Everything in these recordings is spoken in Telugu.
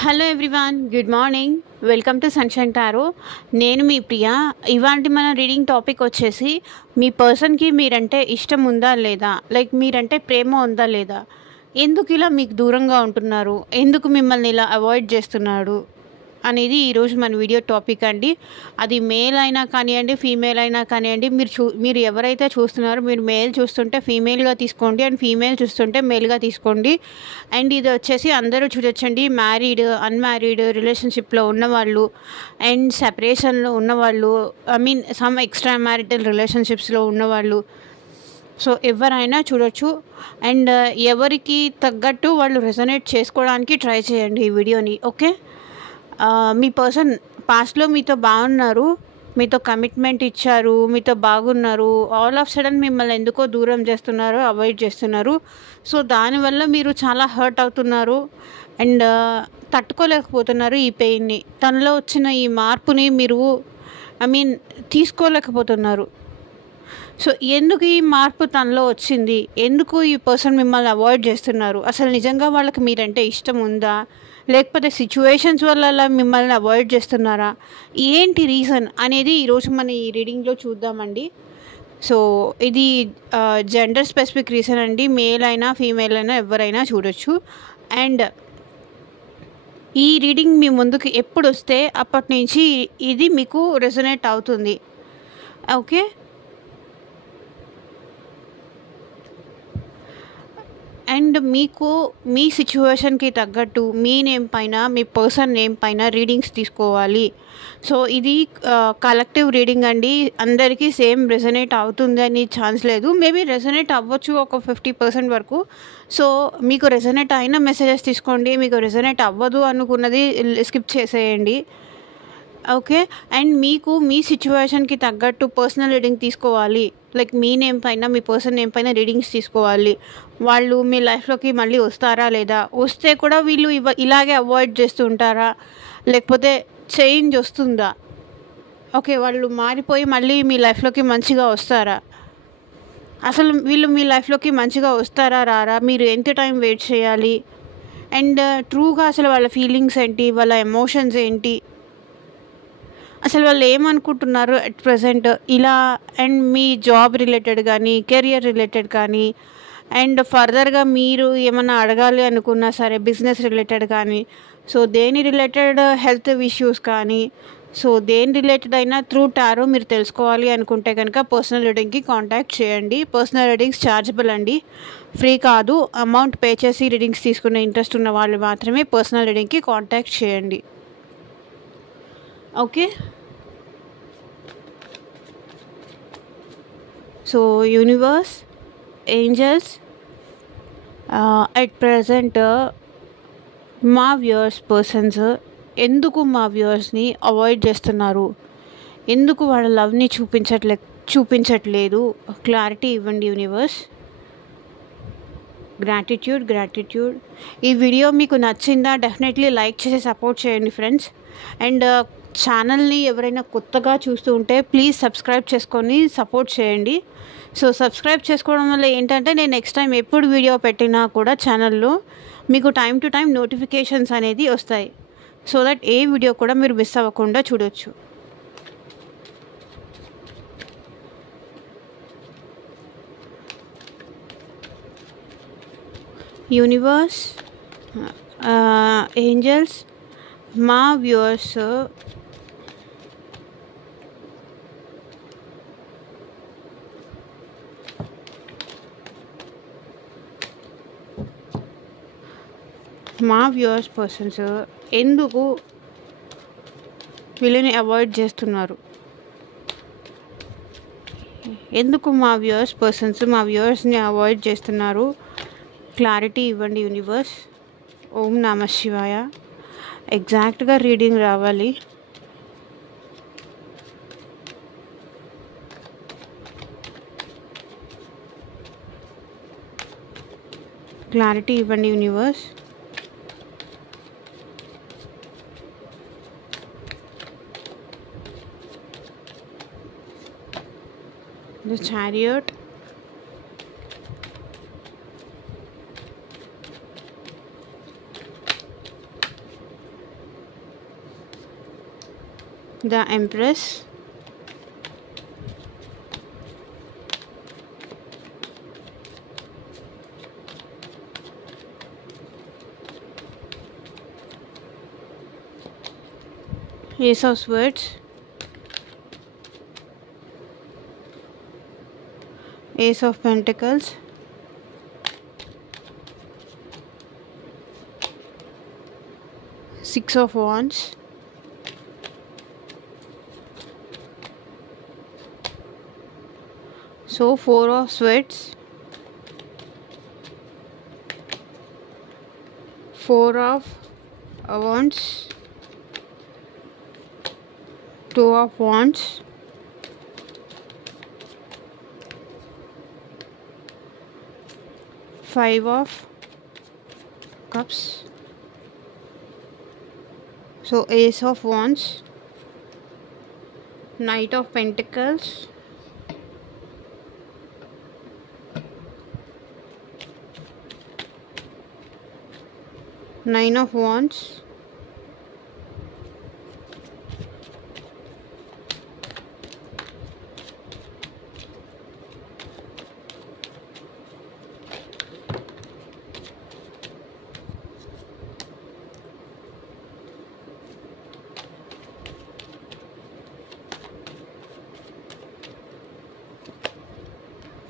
Hello everyone, good morning. Welcome to sunshine tarot. నేను మీ ప్రియా. ఇవాంటి మన రీడింగ్ టాపిక్ వచ్చేసి మీ పర్సన్కి మీరంటే ఇష్టం ఉందా లేదా, లైక్ మీరంటే ప్రేమ ఉందా లేదా, ఎందుకు ఇలా మీకు దూరంగా ఉంటున్నారు, ఎందుకు మిమ్మల్ని ఇలా అవాయిడ్ చేస్తున్నాడు అనేది ఈరోజు మన వీడియో టాపిక్ అండి. అది మేల్ అయినా కానివ్వండి, ఫీమేల్ అయినా కానివ్వండి, మీరు ఎవరైతే చూస్తున్నారో, మీరు మేల్ చూస్తుంటే ఫీమేల్గా తీసుకోండి అండ్ ఫీమేల్ చూస్తుంటే మేల్గా తీసుకోండి. అండ్ ఇది వచ్చేసి అందరూ చూడొచ్చండి. మ్యారీడ్, అన్మ్యారీడ్, రిలేషన్షిప్లో ఉన్నవాళ్ళు అండ్ సెపరేషన్లో ఉన్నవాళ్ళు, సమ్ ఎక్స్ట్రా మ్యారిటల్ రిలేషన్షిప్స్లో ఉన్నవాళ్ళు, సో ఎవరైనా చూడొచ్చు. అండ్ ఎవరికి తగ్గట్టు వాళ్ళు రెజొనేట్ చేసుకోవడానికి ట్రై చేయండి ఈ వీడియోని. ఓకే, మీ పర్సన్ పాస్ట్లో మీతో బాగున్నారు, మీతో కమిట్మెంట్ ఇచ్చారు, మీతో బాగున్నారు, ఆల్ ఆఫ్ సడన్ మిమ్మల్ని ఎందుకో దూరం చేస్తున్నారు, అవాయిడ్ చేస్తున్నారు. సో దానివల్ల మీరు చాలా హర్ట్ అవుతున్నారు అండ్ తట్టుకోలేకపోతున్నారు ఈ పెయిన్ని. తనలో వచ్చిన ఈ మార్పుని మీరు తీసుకోలేకపోతున్నారు. సో ఎందుకు ఈ మార్పు తనలో వచ్చింది, ఎందుకు ఈ పర్సన్ మిమ్మల్ని అవాయిడ్ చేస్తున్నారు, అసలు నిజంగా వాళ్ళకి మీరంటే ఇష్టం ఉందా, లేకపోతే సిచ్యువేషన్స్ వల్ల అలా మిమ్మల్ని అవాయిడ్ చేస్తున్నారా, ఏంటి రీజన్ అనేది ఈరోజు మన ఈ రీడింగ్లో చూద్దామండి. సో ఇది జెండర్ స్పెసిఫిక్ రీజన్ అండి. మేల్ అయినా ఫీమేల్ అయినా ఎవరైనా చూడొచ్చు. అండ్ ఈ రీడింగ్ మీ ముందుకు ఎప్పుడు వస్తే అప్పటి నుంచి ఇది మీకు రెజొనేట్ అవుతుంది. ఓకే, అండ్ మీకు మీ సిచ్యువేషన్కి తగ్గట్టు మీ నేమ్ పైన, మీ పర్సన్ నేమ్ పైన రీడింగ్స్ తీసుకోవాలి. సో ఇది కలెక్టివ్ రీడింగ్ అండి. అందరికీ సేమ్ రెజొనేట్ అవుతుంది అని ఛాన్స్ లేదు. మేబీ రెజొనేట్ అవ్వచ్చు ఒక 50% వరకు. సో మీకు రెజొనేట్ అయిన మెసేజెస్ తీసుకోండి, మీకు రెజొనేట్ అవ్వదు అనుకున్నది స్కిప్ చేసేయండి. ఓకే, అండ్ మీకు మీ సిచ్యువేషన్కి తగ్గట్టు పర్సనల్ రీడింగ్ తీసుకోవాలి. లైక్ మీ నేమ్ పైన, మీ పర్సన్ నేమ్ పైన రీడింగ్స్ తీసుకోవాలి. వాళ్ళు మీ లైఫ్లోకి మళ్ళీ వస్తారా లేదా, వస్తే కూడా వీళ్ళు ఇలాగే అవాయిడ్ చేస్తూ ఉంటారా, లేకపోతే చేంజ్ వస్తుందా, ఓకే వాళ్ళు మారిపోయి మళ్ళీ మీ లైఫ్లోకి మంచిగా వస్తారా, అసలు వీళ్ళు మీ లైఫ్లోకి మంచిగా వస్తారా రారా, మీరు ఎంత టైం వెయిట్ చేయాలి, అండ్ ట్రూగా అసలు వాళ్ళ ఫీలింగ్స్ ఏంటి, వాళ్ళ ఎమోషన్స్ ఏంటి, అసలు వాళ్ళు ఏమనుకుంటున్నారు అట్ ప్రజెంట్ ఇలా. అండ్ మీ జాబ్ రిలేటెడ్ కానీ, కెరియర్ రిలేటెడ్ కానీ, అండ్ ఫర్దర్గా మీరు ఏమన్నా అడగాలి అనుకున్నా సరే బిజినెస్ రిలేటెడ్ కానీ, సో దేని రిలేటెడ్ హెల్త్ ఇష్యూస్ కానీ, సో దేని రిలేటెడ్ అయినా త్రూ టారో మీరు తెలుసుకోవాలి అనుకుంటే కనుక పర్సనల్ రీడింగ్కి కాంటాక్ట్ చేయండి. పర్సనల్ రీడింగ్స్ ఛార్జబుల్ అండి, ఫ్రీ కాదు. అమౌంట్ పే చేసి రీడింగ్స్ తీసుకునే ఇంట్రెస్ట్ ఉన్న వాళ్ళు మాత్రమే పర్సనల్ రీడింగ్కి కాంటాక్ట్ చేయండి. Okay, so universe, angels, at present మా వ్యూవర్స్ పర్సన్స్ ఎందుకు మా వ్యూవర్స్ని అవాయిడ్ చేస్తున్నారు, ఎందుకు వాళ్ళ లవ్ని చూపించట్లేదు, క్లారిటీ ఇవ్వండి యూనివర్స్. గ్రాటిట్యూడ్. ఈ వీడియో మీకు నచ్చిందా, డెఫినెట్లీ లైక్ చేసి సపోర్ట్ చేయండి ఫ్రెండ్స్. అండ్ ఛానల్ని ఎవరైనా కొత్తగా చూస్తూ ఉంటే ప్లీజ్ సబ్స్క్రైబ్ చేసుకొని సపోర్ట్ చేయండి. సో సబ్స్క్రైబ్ చేసుకోవడం వల్ల ఏంటంటే నేను నెక్స్ట్ టైం ఎప్పుడు వీడియో పెట్టినా కూడా ఛానల్లో మీకు టైం టు టైం నోటిఫికేషన్స్ అనేది వస్తాయి. సో దట్ ఏ వీడియో కూడా మీరు మిస్ అవ్వకుండా చూడొచ్చు. యూనివర్స్, ఏంజల్స్, మా వ్యూవర్స్ పర్సన్స్ ఎందుకు వీళ్ళని అవాయిడ్ చేస్తున్నారు, ఎందుకు మా వ్యూవర్స్ని అవాయిడ్ చేస్తున్నారు, క్లారిటీ ఇవ్వండి యూనివర్స్. ఓం నమః శివాయ. ఎగ్జాక్ట్గా రీడింగ్ రావాలి. క్లారిటీ ఇవ్వండి universe. The Chariot, the Empress, Ace of Swords, Ace of Pentacles, Six of Wands, so Four of Swords, Four of Wands, Two of Wands, Five of Cups, so Ace of Wands, Knight of Pentacles, Nine of Wands,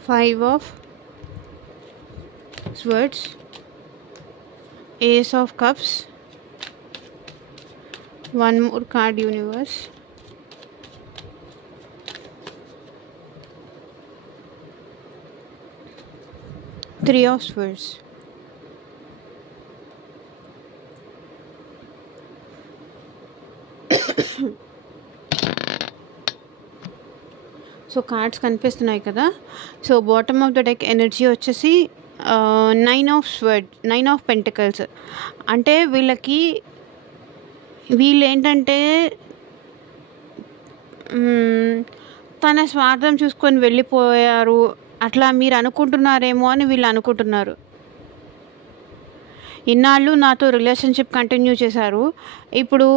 Five of Swords, Ace of Cups, one more card, Universe, Three of Swords. So cards కనిపిస్తున్నాయి కదా. So bottom of the deck energy వచ్చేసి నైన్ ఆఫ్ పెంటికల్స్. అంటే వీళ్ళు ఏంటంటే తన స్వార్థం చూసుకొని వెళ్ళిపోయారు అట్లా మీరు అనుకుంటున్నారేమో అని వీళ్ళు అనుకుంటున్నారు. ఇన్నాళ్ళు నాతో రిలేషన్షిప్ కంటిన్యూ చేశారు, ఇప్పుడు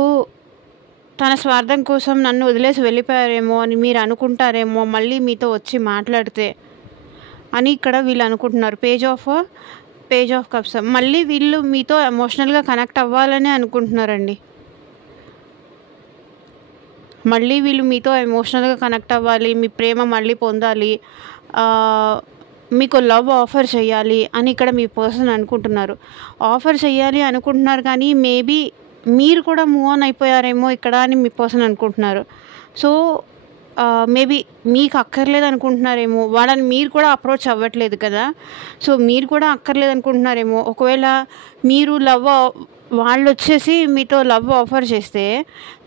తన స్వార్థం కోసం నన్ను వదిలేసి వెళ్ళిపోయారేమో అని మీరు అనుకుంటారేమో మళ్ళీ మీతో వచ్చి మాట్లాడితే అని ఇక్కడ వీళ్ళు అనుకుంటున్నారు. Page of cups. మళ్ళీ వీళ్ళు మీతో ఎమోషనల్గా కనెక్ట్ అవ్వాలని అనుకుంటున్నారండి. మళ్ళీ వీళ్ళు మీతో ఎమోషనల్గా కనెక్ట్ అవ్వాలి, మీ ప్రేమ మళ్ళీ పొందాలి, మీకు లవ్ ఆఫర్ చేయాలి అని ఇక్కడ మీ పర్సన్ అనుకుంటున్నారు. ఆఫర్ చేయాలి అనుకుంటున్నారు కానీ మేబీ మీరు కూడా మూవ్ ఆన్ అయిపోయారేమో ఇక్కడ అని మీ పర్సన్ అనుకుంటున్నారు. సో మేబీ మీకు అక్కర్లేదు అనుకుంటున్నారేమో, వాళ్ళని మీరు కూడా అప్రోచ్ అవ్వట్లేదు కదా, సో మీరు కూడా అక్కర్లేదు అనుకుంటున్నారేమో. ఒకవేళ మీరు వాళ్ళు వచ్చేసి మీతో లవ్ ఆఫర్ చేస్తే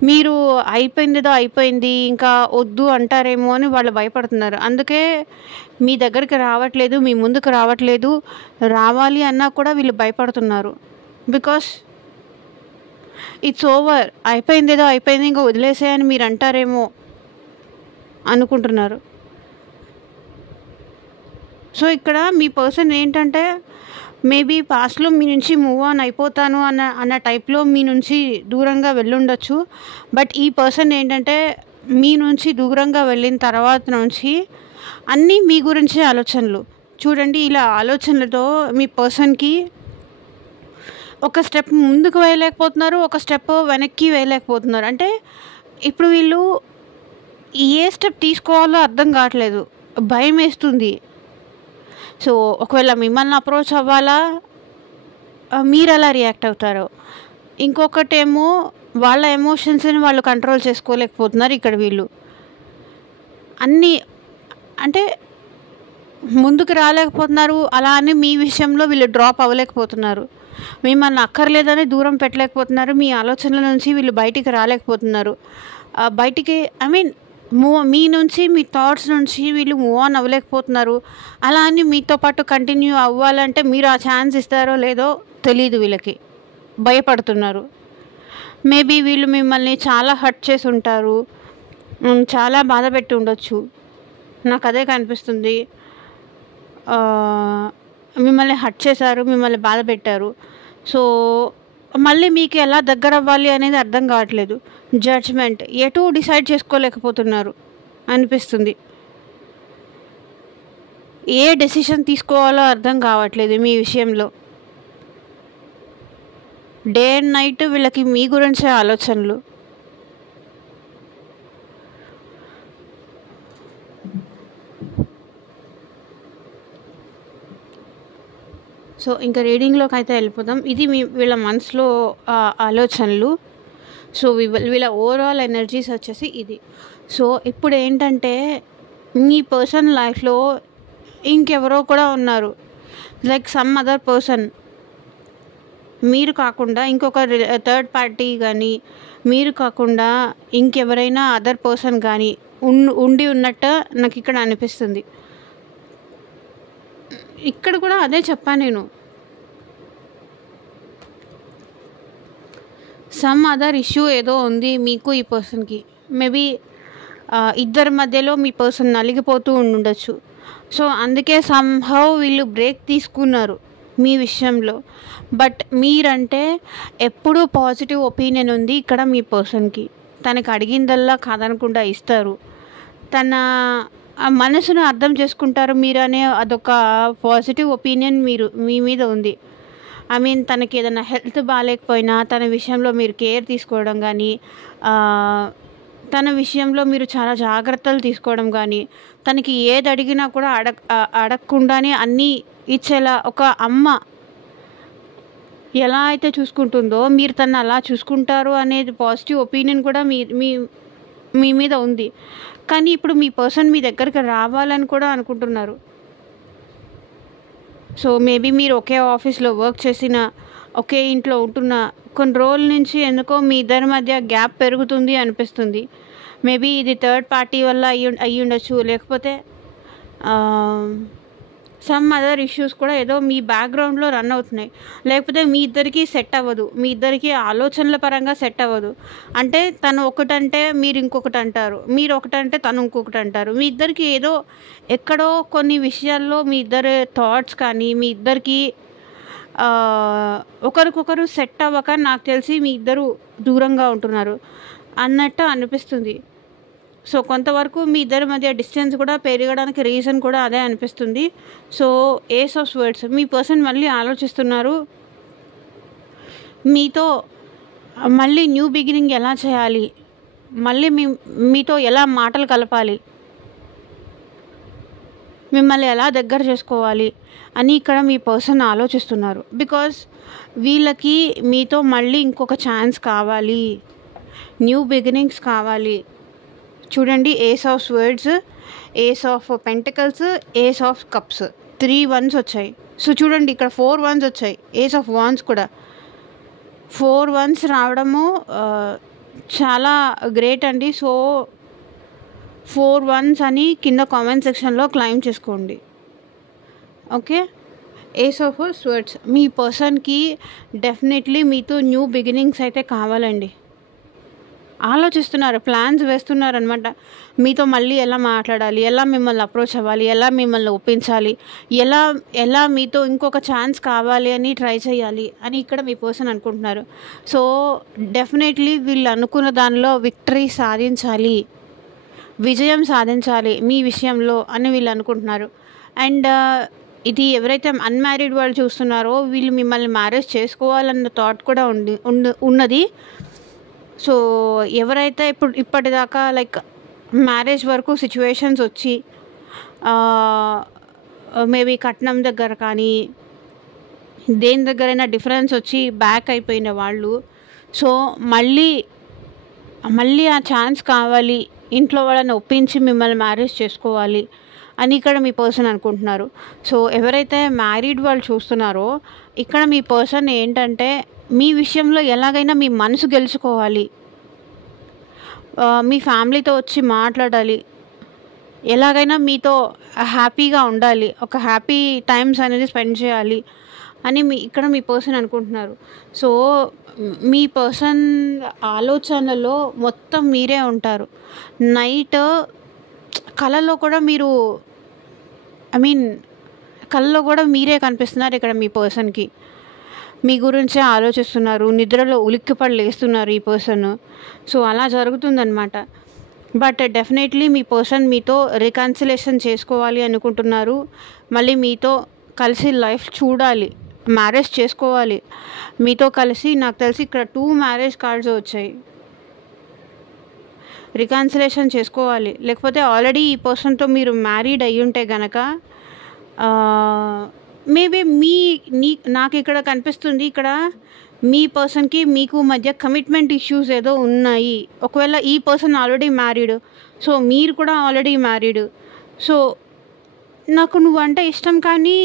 మీరు అయిపోయింది ఇంకా వద్దు అంటారేమో అని వాళ్ళు భయపడుతున్నారు. అందుకే మీ దగ్గరికి రావట్లేదు, మీ ముందుకు రావట్లేదు. రావాలి అన్నా కూడా వీళ్ళు భయపడుతున్నారు. బికాస్ ఇట్స్ ఓవర్, అయిపోయింది ఇంకా వదిలేసేయని మీరు అంటారేమో అనుకుంటున్నారు. సో ఇక్కడ మీ పర్సన్ ఏంటంటే మేబీ పాస్ట్లో మీ నుంచి మూవ్ ఆన్ అయిపోతాను అన్న టైప్లో మీ నుంచి దూరంగా వెళ్ళుండొచ్చు. బట్ ఈ పర్సన్ ఏంటంటే మీ నుంచి దూరంగా వెళ్ళిన తర్వాత నుంచి అన్నీ మీ గురించే ఆలోచనలు. చూడండి, ఇలా ఆలోచనలతో మీ పర్సన్కి ఒక స్టెప్ ముందుకు వేయలేకపోతున్నారు, ఒక స్టెప్ వెనక్కి వేయలేకపోతున్నారు. అంటే ఇప్పుడు వీళ్ళు ఏ స్టెప్ తీసుకోవాలో అర్థం కావట్లేదు, భయం వేస్తుంది. సో ఒకవేళ మిమ్మల్ని అప్రోచ్ అవ్వాలా, మీరు ఎలా రియాక్ట్ అవుతారో. ఇంకొకటేమో వాళ్ళ ఎమోషన్స్ని వాళ్ళు కంట్రోల్ చేసుకోలేకపోతున్నారు. ఇక్కడ వీళ్ళు అన్నీ అంటే ముందుకు రాలేకపోతున్నారు, అలా అని మీ విషయంలో వీళ్ళు డ్రాప్ అవ్వలేకపోతున్నారు. మిమ్మల్ని అక్కర్లేదని దూరం పెట్టలేకపోతున్నారు, మీ ఆలోచనల నుంచి వీళ్ళు బయటికి రాలేకపోతున్నారు. బయటికి మీ నుంచి మీ థాట్స్ నుంచి వీళ్ళు మూవ్ ఆన్ అవ్వలేకపోతున్నారు. అలా అని మీతో పాటు కంటిన్యూ అవ్వాలంటే మీరు ఆ ఛాన్స్ ఇస్తారో లేదో తెలియదు, వీళ్ళకి భయపడుతున్నారు. మేబీ వీళ్ళు మిమ్మల్ని చాలా హర్ట్ చేసి ఉంటారు, చాలా బాధ పెట్టి ఉండొచ్చు, నాకు అదే కనిపిస్తుంది. మిమ్మల్ని హర్ట్ చేశారు, మిమ్మల్ని బాధ పెట్టారు. సో మళ్ళీ మీకు ఎలా దగ్గర అవ్వాలి అనేది అర్థం కావట్లేదు. జడ్జ్మెంట్ ఎటు డిసైడ్ చేసుకోలేకపోతున్నారు అనిపిస్తుంది. ఏ డెసిషన్ తీసుకోవాలో అర్థం కావట్లేదు మీ విషయంలో. డే అండ్ నైట్ వీళ్ళకి మీ గురించే ఆలోచనలు. సో ఇంకా రీడింగ్లోకి అయితే వెళ్ళిపోదాం. ఇది వీళ్ళ మనసులో ఆలోచనలు. సో వీళ్ళ ఓవరాల్ ఎనర్జీస్ వచ్చేసి ఇది. సో ఇప్పుడు ఏంటంటే మీ పర్సన్ లైఫ్లో ఇంకెవరో కూడా ఉన్నారు. లైక్ సమ్ అదర్ పర్సన్, మీరు కాకుండా ఇంకొక థర్డ్ పార్టీ కానీ, మీరు కాకుండా ఇంకెవరైనా అదర్ పర్సన్ కానీ ఉండి ఉన్నట్టు నాకు ఇక్కడ అనిపిస్తుంది. ఇక్కడ కూడా అదే చెప్పాను నేను. సమ్ అదర్ ఇష్యూ ఏదో ఉంది మీకు ఈ పర్సన్కి. మేబీ ఇద్దరి మధ్యలో మీ పర్సన్ నలిగిపోతూ ఉండొచ్చు. సో అందుకే సమ్హౌ వీళ్ళు బ్రేక్ తీసుకున్నారు మీ విషయంలో. బట్ మీరంటే ఎప్పుడూ పాజిటివ్ ఒపీనియన్ ఉంది ఇక్కడ మీ పర్సన్కి. తనకు అడిగిందల్లా కాదనకుండా ఇస్తారు. తన మనసును అర్థం చేసుకుంటారు మీరు అనే అదొక పాజిటివ్ ఒపీనియన్ మీ మీద ఉంది. ఐ మీన్ తనకి ఏదైనా హెల్త్ బాగాలేకపోయినా తన విషయంలో మీరు కేర్ తీసుకోవడం కానీ, తన విషయంలో మీరు చాలా జాగ్రత్తలు తీసుకోవడం కానీ, తనకి ఏది అడిగినా కూడా అడగకుండానే అన్నీ ఇచ్చేలా ఒక అమ్మ ఎలా అయితే చూసుకుంటుందో మీరు తను అలా చూసుకుంటారు అనేది పాజిటివ్ ఒపీనియన్ కూడా మీ మీద ఉంది. కానీ ఇప్పుడు మీ పర్సన్ మీ దగ్గరికి రావాలని కూడా అనుకుంటున్నారు. సో మేబీ మీరు ఒకే ఆఫీస్లో వర్క్ చేసిన, ఒకే ఇంట్లో ఉంటున్న కొన్ని రోజుల నుంచి ఎందుకో మీ ఇద్దరి మధ్య గ్యాప్ పెరుగుతుంది అనిపిస్తుంది. మేబీ ఇది థర్డ్ పార్టీ వల్ల అయ్యి ఉండొచ్చు, లేకపోతే సమ్ అదర్ ఇష్యూస్ కూడా ఏదో మీ బ్యాక్గ్రౌండ్లో రన్ అవుతున్నాయి. లేకపోతే మీ ఇద్దరికి సెట్ అవ్వదు, మీ ఇద్దరికి ఆలోచనల పరంగా సెట్ అవ్వదు. అంటే తను ఒకటంటే మీరు ఇంకొకటి అంటారు, మీరు ఒకటంటే తను ఇంకొకటి అంటారు. మీ ఇద్దరికి ఏదో ఎక్కడో కొన్ని విషయాల్లో మీ ఇద్దరు థాట్స్ కానీ, మీ ఇద్దరికి ఒకరికొకరు సెట్ అవ్వక నాకు తెలిసి మీ ఇద్దరు దూరంగా ఉంటున్నారు అన్నట్టు అనిపిస్తుంది. సో కొంతవరకు మీ ఇద్దరి మధ్య డిస్టెన్స్ కూడా పెరగడానికి రీజన్ కూడా అదే అనిపిస్తుంది. సో ఏస్ ఆఫ్ స్వర్డ్స్, మీ పర్సన్ మళ్ళీ ఆలోచిస్తున్నారు మీతో మళ్ళీ న్యూ బిగినింగ్ ఎలా చేయాలి, మళ్ళీ మీతో ఎలా మాటలు కలపాలి, మిమ్మల్ని ఎలా దగ్గర చేసుకోవాలి అని ఇక్కడ మీ పర్సన్ ఆలోచిస్తున్నారు. బికాజ్ వీళ్ళకి మీతో మళ్ళీ ఇంకొక ఛాన్స్ కావాలి, న్యూ బిగినింగ్స్ కావాలి. చూడండి, ace of swords, ace of pentacles, ace of cups, 3 1s వచ్చాయి. సో చూడండి ఇక్కడ 4 1s వచ్చాయి. ఏస్ ఆఫ్ వాన్స్ కూడా 4 1s రావడము చాలా గ్రేట్ అండి. సో 4 1s అని కింద కామెంట్ సెక్షన్లో క్లైమ్ చేసుకోండి. ఓకే, ఏస్ ఆఫ్ స్వర్డ్స్, మీ పర్సన్కి డెఫినెట్లీ మీతో న్యూ బిగినింగ్స్ అయితే కావాలండి. ఆలోచిస్తున్నారు, ప్లాన్స్ వేస్తున్నారు అనమాట. మీతో మళ్ళీ ఎలా మాట్లాడాలి, ఎలా మిమ్మల్ని అప్రోచ్ అవ్వాలి, ఎలా మిమ్మల్ని ఒప్పించాలి, ఎలా మీతో ఇంకొక ఛాన్స్ కావాలి అని ట్రై చేయాలి అని ఇక్కడ మీ పర్సన్ అనుకుంటున్నారు. సో డెఫినెట్లీ వీళ్ళు అనుకున్న దానిలో విక్టరీ సాధించాలి, విజయం సాధించాలి మీ విషయంలో అని వీళ్ళు అనుకుంటున్నారు. అండ్ ఇది ఎవరైతే అన్మ్యారీడ్ వాళ్ళు చూస్తున్నారో వీళ్ళు మిమ్మల్ని మ్యారేజ్ చేసుకోవాలన్న థాట్ కూడా ఉన్నది. సో ఎవరైతే ఇప్పటిదాకా లైక్ మ్యారేజ్ వరకు సిచ్యువేషన్స్ వచ్చి మేబీ కట్నం దగ్గర కానీ దేని దగ్గరైనా డిఫరెన్స్ వచ్చి బ్యాక్ అయిపోయిన వాళ్ళు, సో మళ్ళీ ఆ ఛాన్స్ కావాలి, ఇంట్లో వాళ్ళని ఒప్పించి మిమ్మల్ని మ్యారేజ్ చేసుకోవాలి అని ఇక్కడ మీ పర్సన్ అనుకుంటున్నారు. సో ఎవరైతే మ్యారీడ్ వాళ్ళు చూస్తున్నారో ఇక్కడ మీ పర్సన్ ఏంటంటే మీ విషయంలో ఎలాగైనా మీ మనసు గెలుచుకోవాలి, మీ ఫ్యామిలీతో వచ్చి మాట్లాడాలి, ఎలాగైనా మీతో హ్యాపీగా ఉండాలి, ఒక హ్యాపీ టైమ్స్ అనేది స్పెండ్ చేయాలి అని ఇక్కడ మీ పర్సన్ అనుకుంటున్నారు. సో మీ పర్సన్ ఆలోచనలో మొత్తం మీరే ఉంటారు. నైట్ కళలో కూడా మీరు కళలో కూడా మీరే కనిపిస్తున్నారు ఇక్కడ మీ పర్సన్కి. మీ గురించే ఆలోచిస్తున్నారు, నిద్రలో ఉలిక్కిపడి లేస్తున్నారు ఈ పర్సన్. సో అలా జరుగుతుందన్నమాట. బట్ డెఫినెట్లీ మీ పర్సన్ మీతో రికన్సిలేషన్ చేసుకోవాలి అనుకుంటున్నారు. మళ్ళీ మీతో కలిసి లైఫ్ చూడాలి, మ్యారేజ్ చేసుకోవాలి మీతో కలిసి. నాకు తెలిసి ఇక్కడ 2 మ్యారేజ్ కార్డ్స్ వచ్చాయి. రికన్సిలేషన్ చేసుకోవాలి, లేకపోతే ఆల్రెడీ ఈ పర్సన్తో మీరు మ్యారీడ్ అయ్యి ఉంటే గనక మేబీ నాకు ఇక్కడ కనిపిస్తుంది, ఇక్కడ మీ పర్సన్కి మీకు మధ్య కమిట్మెంట్ ఇష్యూస్ ఏదో ఉన్నాయి. ఒకవేళ ఈ పర్సన్ ఆల్రెడీ మ్యారీడ్, సో మీరు కూడా ఆల్రెడీ మ్యారీడ్. సో నాకు నువ్వంటే ఇష్టం కానీ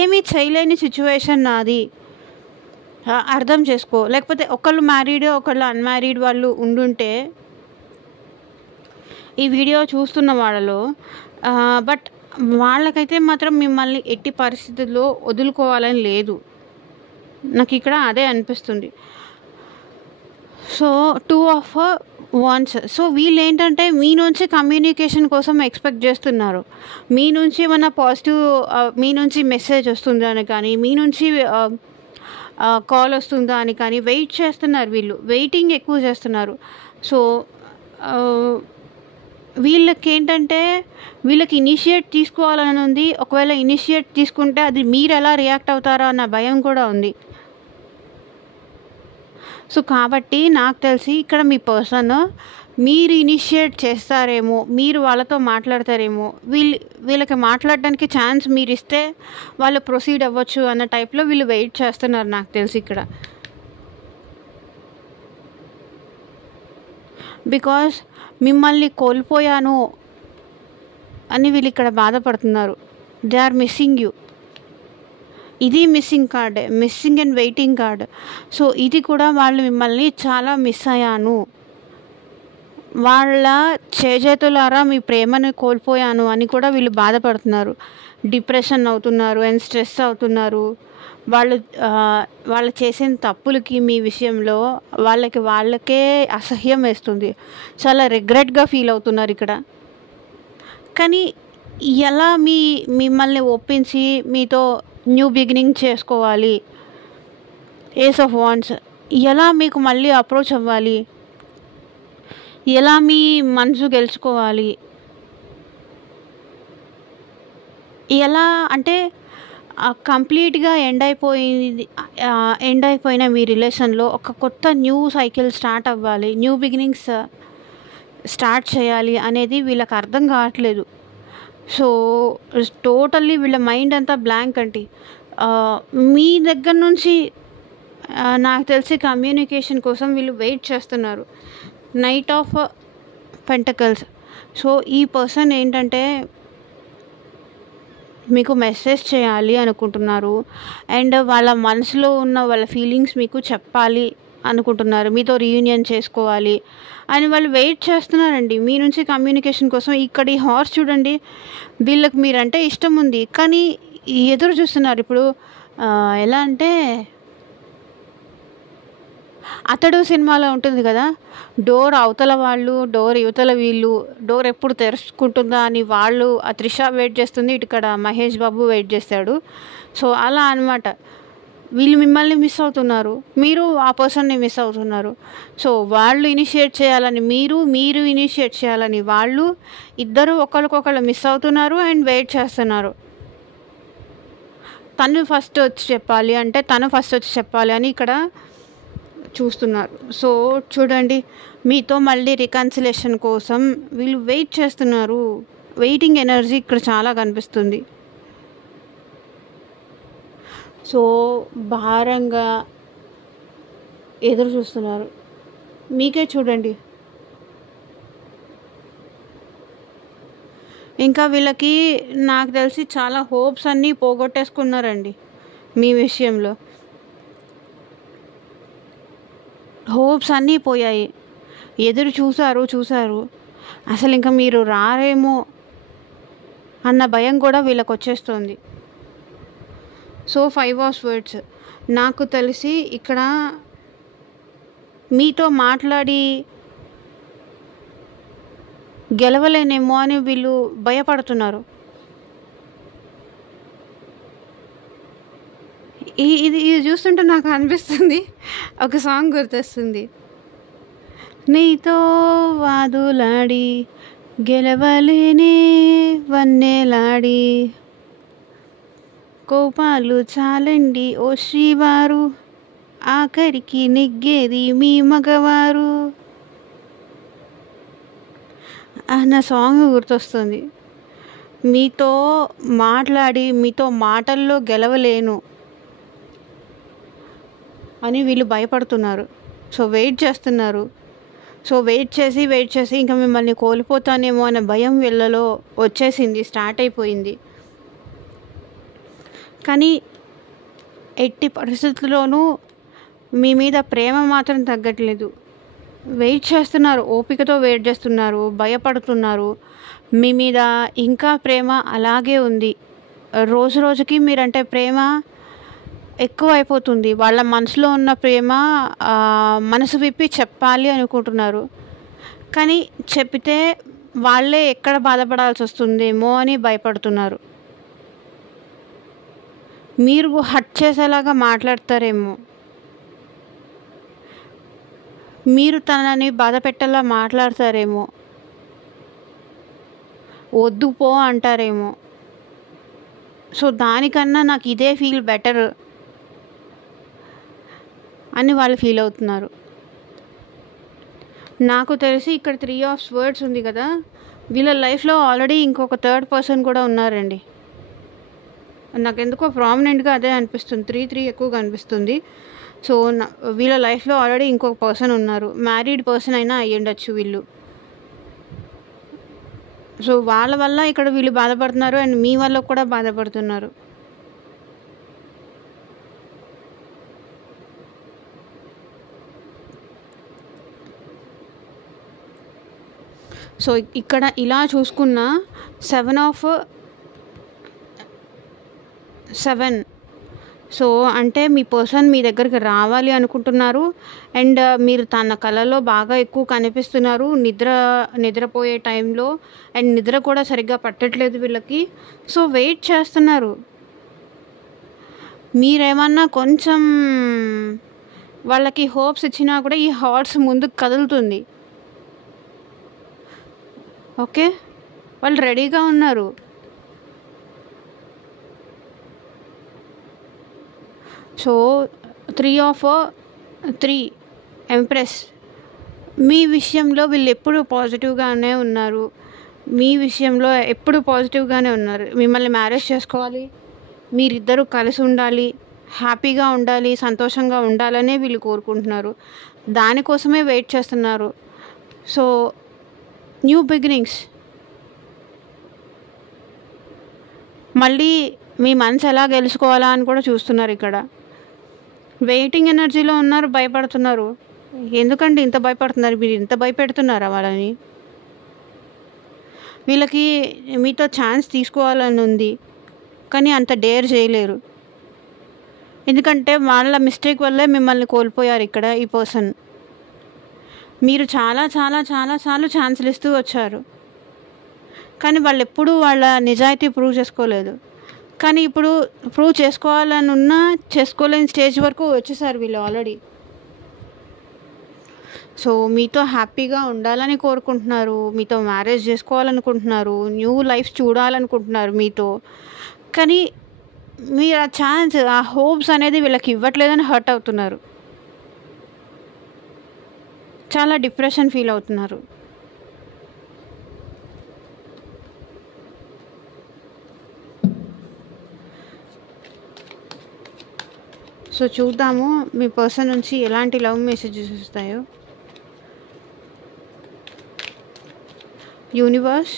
ఏమీ చేయలేని సిచ్యువేషన్ నాది, అర్థం చేసుకో. లేకపోతే ఒకళ్ళు మ్యారీడ్ ఒకళ్ళు అన్మ్యారీడ్ వాళ్ళు ఉండుంటే ఈ వీడియో చూస్తున్న వాళ్ళలో బట్ వాళ్ళకైతే మాత్రం మిమ్మల్ని ఎట్టి పరిస్థితుల్లో వదులుకోవాలని లేదు. నాకు ఇక్కడ అదే అనిపిస్తుంది. So 2 of wands. సో వీళ్ళు ఏంటంటే మీ నుంచి కమ్యూనికేషన్ కోసం ఎక్స్పెక్ట్ చేస్తున్నారు. మీ నుంచి ఏమన్నా పాజిటివ్, మీ నుంచి మెసేజ్ వస్తుందా అని కానీ, మీ నుంచి కాల్ వస్తుందా అని కానీ వెయిట్ చేస్తున్నారు. వీళ్ళు వెయిటింగ్ ఎక్కువ చేస్తున్నారు. సో వీళ్ళకి ఏంటంటే వీళ్ళకి ఇనిషియేట్ తీసుకోవాలని ఉంది. ఒకవేళ ఇనిషియేట్ తీసుకుంటే అది మీరు ఎలా రియాక్ట్ అవుతారో అన్న భయం కూడా ఉంది. సో కాబట్టి నాకు తెలిసి ఇక్కడ మీ పర్సన్ మీరు ఇనిషియేట్ చేస్తారేమో, మీరు వాళ్ళతో మాట్లాడతారేమో, వీళ్ళకి మాట్లాడడానికి ఛాన్స్ మీరు ఇస్తే వాళ్ళు ప్రొసీడ్ అవ్వచ్చు అన్న టైప్లో వీళ్ళు వెయిట్ చేస్తున్నారు నాకు తెలిసి ఇక్కడ. బికాస్ మిమ్మల్ని కోల్పోయాను అని వీళ్ళు ఇక్కడ బాధపడుతున్నారు. They are missing you. ఇది missing card, missing and waiting card. So ఇది కూడా వాళ్ళు మిమ్మల్ని చాలా మిస్ అయ్యాను, వాళ్ళ చేజేతులారా మీ ప్రేమను కోల్పోయాను అని కూడా వీళ్ళు బాధపడుతున్నారు. డిప్రెషన్ అవుతున్నారు అండ్ స్ట్రెస్ అవుతున్నారు. వాళ్ళు చేసిన తప్పులకి మీ విషయంలో వాళ్ళకే అసహ్యం వేస్తుంది. చాలా రిగ్రెట్గా ఫీల్ అవుతున్నారు ఇక్కడ. కానీ ఎలా మిమ్మల్ని ఒప్పించి మీతో న్యూ బిగినింగ్ చేసుకోవాలి, ఏస్ ఆఫ్ వాండ్స్, ఎలా మీకు మళ్ళీ అప్రోచ్ అవ్వాలి, ఎలా మీ మనసు గెలుచుకోవాలి, ఎలా అంటే కంప్లీట్గా ఎండ్ అయిపోయిన మీ రిలేషన్లో ఒక కొత్త న్యూ సైకిల్ స్టార్ట్ అవ్వాలి, న్యూ బిగినింగ్స్ స్టార్ట్ చేయాలి అనేది వీళ్ళకి అర్థం కావట్లేదు. సో టోటల్లీ వీళ్ళ మైండ్ అంతా బ్లాంక్ అండి. మీ దగ్గర నుంచి నాకు తెలిసి కమ్యూనికేషన్ కోసం వీళ్ళు వెయిట్ చేస్తున్నారు. Knight of pentacles. సో ఈ పర్సన్ ఏంటంటే మీకు మెసేజ్ చేయాలి అనుకుంటున్నారు అండ్ వాళ్ళ మనసులో ఉన్న వాళ్ళ ఫీలింగ్స్ మీకు చెప్పాలి అనుకుంటున్నారు, మీతో రీయూనియన్ చేసుకోవాలి అని వాళ్ళు వెయిట్ చేస్తున్నారండి మీ నుంచి కమ్యూనికేషన్ కోసం. ఇక్కడ ఈ హార్స్ చూడండి, వీళ్ళకి మీరంటే ఇష్టం ఉంది కానీ ఎదురు చూస్తున్నారు. ఇప్పుడు ఎలా అంటే అతడు సినిమాలో ఉంటుంది కదా, డోర్ అవతల వాళ్ళు, డోర్ యువతల వీళ్ళు, డోర్ ఎప్పుడు తెరుచుకుంటుందా అని వాళ్ళు, ఆ త్రిష వెయిట్ చేస్తుంది, ఇక్కడ మహేష్ బాబు వెయిట్ చేస్తాడు. సో అలా అనమాట. వీళ్ళు మిమ్మల్ని మిస్ అవుతున్నారు, మీరు ఆ పర్సన్ని మిస్ అవుతున్నారు. సో వాళ్ళు ఇనిషియేట్ చేయాలని మీరు ఇనిషియేట్ చేయాలని వాళ్ళు, ఇద్దరు ఒకరికొకరు మిస్ అవుతున్నారు అండ్ వెయిట్ చేస్తున్నారు. తను ఫస్ట్ వచ్చి చెప్పాలి అని ఇక్కడ చూస్తున్నారు. సో చూడండి, మీతో మళ్ళీ రికన్సిలేషన్ కోసం వీళ్ళు వెయిట్ చేస్తున్నారు. వెయిటింగ్ ఎనర్జీ ఇక్కడ చాలా కనిపిస్తుంది. సో భారంగా ఎదురు చూస్తున్నారు. మీకే చూడండి, ఇంకా వీళ్ళకి నాకు తెలిసి చాలా హోప్స్ అన్నీ పోగొట్టేసుకున్నారండి మీ విషయంలో. హోప్స్ అన్నీ పోయాయి. ఎదురు చూశారు అసలు ఇంకా మీరు రారేమో అన్న భయం కూడా వీళ్ళకి వచ్చేస్తుంది. So 5 of swords. నాకు తెలిసి ఇక్కడ మీతో మాట్లాడి గెలవలేనేమో అని వీళ్ళు భయపడుతున్నారు. ఇది చూస్తుంటే నాకు అనిపిస్తుంది, ఒక సాంగ్ గుర్తొస్తుంది. నీతో వాదులాడి గెలవలేనే వన్నెలాడి, కోపాలు చాలండి ఓ శ్రీవారు, ఆఖరికి నెగ్గేది మీ మగవారు అన్న సాంగ్ గుర్తొస్తుంది. మీతో మాట్లాడి మీతో మాటల్లో గెలవలేను అని వీళ్ళు భయపడుతున్నారు. సో వెయిట్ చేస్తున్నారు. సో వెయిట్ చేసి ఇంకా మిమ్మల్ని కోల్పోతానేమో అనే భయం వీళ్ళలో వచ్చేసింది, స్టార్ట్ అయిపోయింది. కానీ ఎట్టి పరిస్థితుల్లోనూ మీ మీద ప్రేమ మాత్రం తగ్గట్లేదు. వెయిట్ చేస్తున్నారు, ఓపికతో వెయిట్ చేస్తున్నారు, భయపడుతున్నారు. మీ మీద ఇంకా ప్రేమ అలాగే ఉంది. రోజు రోజుకి మీరంటే ప్రేమ ఎక్కువ అయిపోతుంది. వాళ్ళ మనసులో ఉన్న ప్రేమ మనసు విప్పి చెప్పాలి అనుకుంటున్నారు. కానీ చెప్తే వాళ్ళే ఎక్కడ బాధపడాల్సి వస్తుందేమో అని భయపడుతున్నారు. మీరు హర్ట్ చేసేలాగా మాట్లాడతారేమో, మీరు తనని బాధ పెట్టేలా మాట్లాడతారేమో, వద్దు పో అంటారేమో. సో దానికన్నా నాకు ఇదే ఫీల్ బెటర్ అని వాళ్ళు ఫీల్ అవుతున్నారు. నాకు తెలిసి ఇక్కడ 3 ఆఫ్ స్వర్డ్స్ ఉంది కదా, వీళ్ళ లైఫ్లో ఆల్రెడీ ఇంకొక థర్డ్ పర్సన్ కూడా ఉన్నారండి. నాకు ఎందుకో ప్రామినెంట్గా అదే అనిపిస్తుంది, 3 ఎక్కువగా అనిపిస్తుంది. సో వీళ్ళ లైఫ్లో ఆల్రెడీ ఇంకొక పర్సన్ ఉన్నారు. మ్యారీడ్ పర్సన్ అయినా అయ్యి ఉండొచ్చు వీళ్ళు. సో వాళ్ళ వల్ల ఇక్కడ వీళ్ళు బాధపడుతున్నారు అండ్ మీ వల్ల కూడా బాధపడుతున్నారు. సో ఇక్కడ ఇలా చూసుకున్న 7 ఆఫ్ 7. సో అంటే మీ పర్సన్ మీ దగ్గరికి రావాలి అనుకుంటున్నారు అండ్ మీరు తన కళలో బాగా ఎక్కువ కనిపిస్తున్నారు నిద్రపోయే టైంలో. అండ్ నిద్ర కూడా సరిగ్గా పట్టట్లేదు వీళ్ళకి. సో వెయిట్ చేస్తున్నారు. మీరేమన్నా కొంచెం వాళ్ళకి హోప్స్ ఇచ్చినా కూడా ఈ హార్ట్స్ ముందుకు కదులుతుంది. ఓకే, వాళ్ళు రెడీగా ఉన్నారు. So 3 of 3 empress. మీ విషయంలో వీళ్ళు ఎప్పుడు పాజిటివ్గానే ఉన్నారు. మీ విషయంలో ఎప్పుడు పాజిటివ్గానే ఉన్నారు. మిమ్మల్ని మ్యారేజ్ చేసుకోవాలి, మీరిద్దరూ కలిసి ఉండాలి, హ్యాపీగా ఉండాలి, సంతోషంగా ఉండాలనే వీళ్ళు కోరుకుంటున్నారు. దానికోసమే వెయిట్ చేస్తున్నారు. So new beginnings. మళ్ళీ మీ మనసు ఎలా గెలుచుకోవాలా అని కూడా చూస్తున్నారు. ఇక్కడ వెయిటింగ్ ఎనర్జీలో ఉన్నారు, భయపడుతున్నారు. ఎందుకండి ఇంత భయపడుతున్నారు? మీరు ఇంత భయపెడుతున్నారా వాళ్ళని? వీళ్ళకి మీతో ఛాన్స్ తీసుకోవాలని ఉంది కానీ అంత డేర్ చేయలేరు. ఎందుకంటే వాళ్ళ మిస్టేక్ వల్లే మిమ్మల్ని కోల్పోయారు ఇక్కడ ఈ పర్సన్. మీరు చాలా చాలా చాలా చాలా ఛాన్సులు ఇస్తూ వచ్చారు కానీ వాళ్ళు ఎప్పుడూ వాళ్ళ నిజాయితీ ప్రూవ్ చేసుకోలేదు. కానీ ఇప్పుడు ప్రూవ్ చేసుకోవాలని ఉన్నా చేసుకోలేని స్టేజ్ వరకు వచ్చేసారు వీళ్ళు ఆల్రెడీ. సో మీతో హ్యాపీగా ఉండాలని కోరుకుంటున్నారు, మీతో మ్యారేజ్ చేసుకోవాలనుకుంటున్నారు, న్యూ లైఫ్ చూడాలనుకుంటున్నారు మీతో. కానీ మీరు ఆ ఛాన్స్, ఆ హోప్స్ అనేది వీళ్ళకి ఇవ్వట్లేదని హర్ట్ అవుతున్నారు. చాలా డిప్రెషన్ ఫీల్ అవుతున్నారు. సో చూద్దాము మీ పర్సన్ నుంచి ఎలాంటి లవ్ మెసేజెస్ వస్తాయో. యూనివర్స్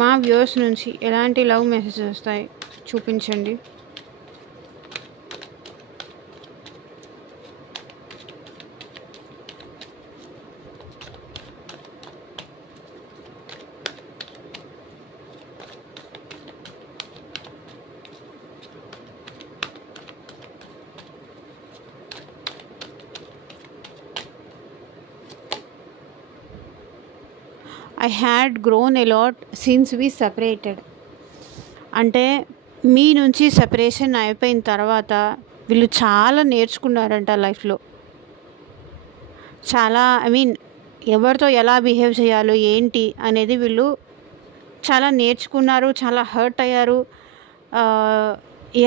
మా వ్యూవర్స్ నుంచి ఎలాంటి లవ్ మెసేజెస్ వస్తాయి చూపించండి. I had grown a lot since we separated. అంటే మీ నుంచి సెపరేషన్ అయిపోయిన తర్వాత వీళ్ళు చాలా నేర్చుకున్నారంట లైఫ్లో. చాలా ఎవరితో ఎలా బిహేవ్ చేయాలో ఏంటి అనేది వీళ్ళు చాలా నేర్చుకున్నారు, చాలా హర్ట్ అయ్యారు,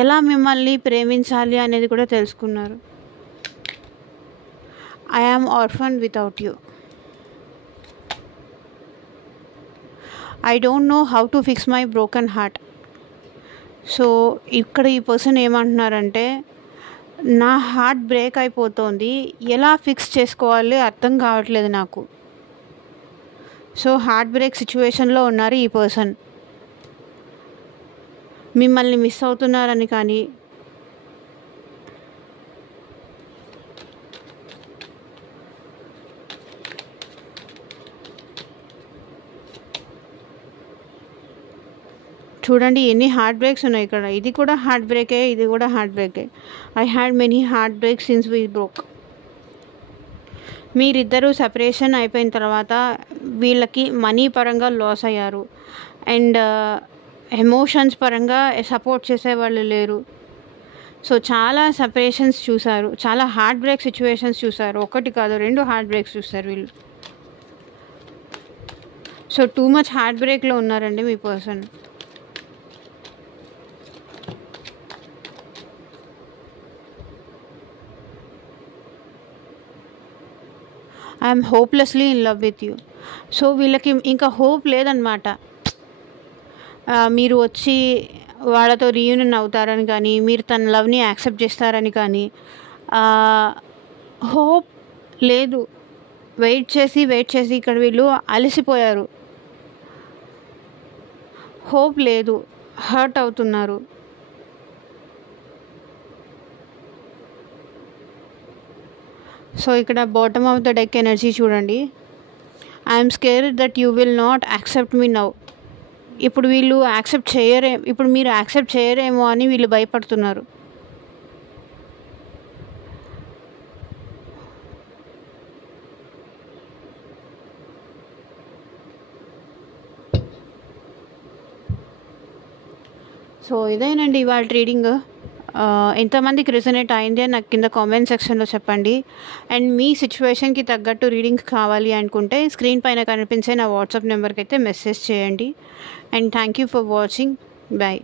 ఎలా మిమ్మల్ని ప్రేమించాలి అనేది కూడా తెలుసుకున్నారు. I am orphan without you. I don't know how to fix my broken heart. So ఇక్కడ ఈ పర్సన్ ఏమంటున్నారంటే, నా హార్ట్ బ్రేక్ అయిపోతుంది, ఎలా ఫిక్స్ చేసుకోవాలి అర్థం కావట్లేదు నాకు. సో హార్ట్ బ్రేక్ సిచ్యువేషన్లో ఉన్నారు ఈ పర్సన్. మిమ్మల్ని మిస్ అవుతున్నారని కానీ, చూడండి ఎన్ని హార్ట్ బ్రేక్స్ ఉన్నాయి ఇక్కడ. ఇది కూడా హార్ట్ బ్రేకే, ఇది కూడా హార్ట్ బ్రేకే. I had many heartbreak since we broke. మీరిద్దరూ సెపరేషన్ అయిపోయిన తర్వాత వీళ్ళకి మనీ పరంగా లాస్ అయ్యారు, అండ్ ఎమోషన్స్ పరంగా సపోర్ట్ చేసేవాళ్ళు లేరు. సో చాలా సెపరేషన్స్ చూసారు, చాలా హార్ట్ బ్రేక్ సిచ్యువేషన్స్ చూసారు. ఒకటి కాదు, 2 హార్ట్ బ్రేక్స్ చూసారు వీళ్ళు. సో టూ మచ్ హార్ట్ బ్రేక్లో ఉన్నారండి మీ person. I'm hopelessly in love with you. So వీళ్ళకి ఇంకా హోప్ లేదనమాట. మీరు వచ్చి వాళ్ళతో రీయూనియన్ అవుతారని కానీ, మీరు తన లవ్ని యాక్సెప్ట్ చేస్తారని కానీ హోప్ లేదు. వెయిట్ చేసి ఇక్కడ వీళ్ళు అలసిపోయారు. హోప్ లేదు, హర్ట్ అవుతున్నారు. సో ఇక్కడ bottom of the deck energy చూడండి. I'm scared that you will not accept me now. ఇప్పుడు వీళ్ళు ఇప్పుడు మీరు యాక్సెప్ట్ చేయరేమో అని వీళ్ళు భయపడుతున్నారు. సో ఇదేనండి ఇవాళ రీడింగ్. ఎంతమందికి రెజొనేట్ అయింది అని నాకు కింద కామెంట్ సెక్షన్లో చెప్పండి. అండ్ మీ సిచ్యువేషన్కి తగ్గట్టు రీడింగ్స్ కావాలి అనుకుంటే స్క్రీన్ పైన కనిపించే నా వాట్సాప్ నెంబర్కి అయితే మెసేజ్ చేయండి. And thank you for watching. Bye.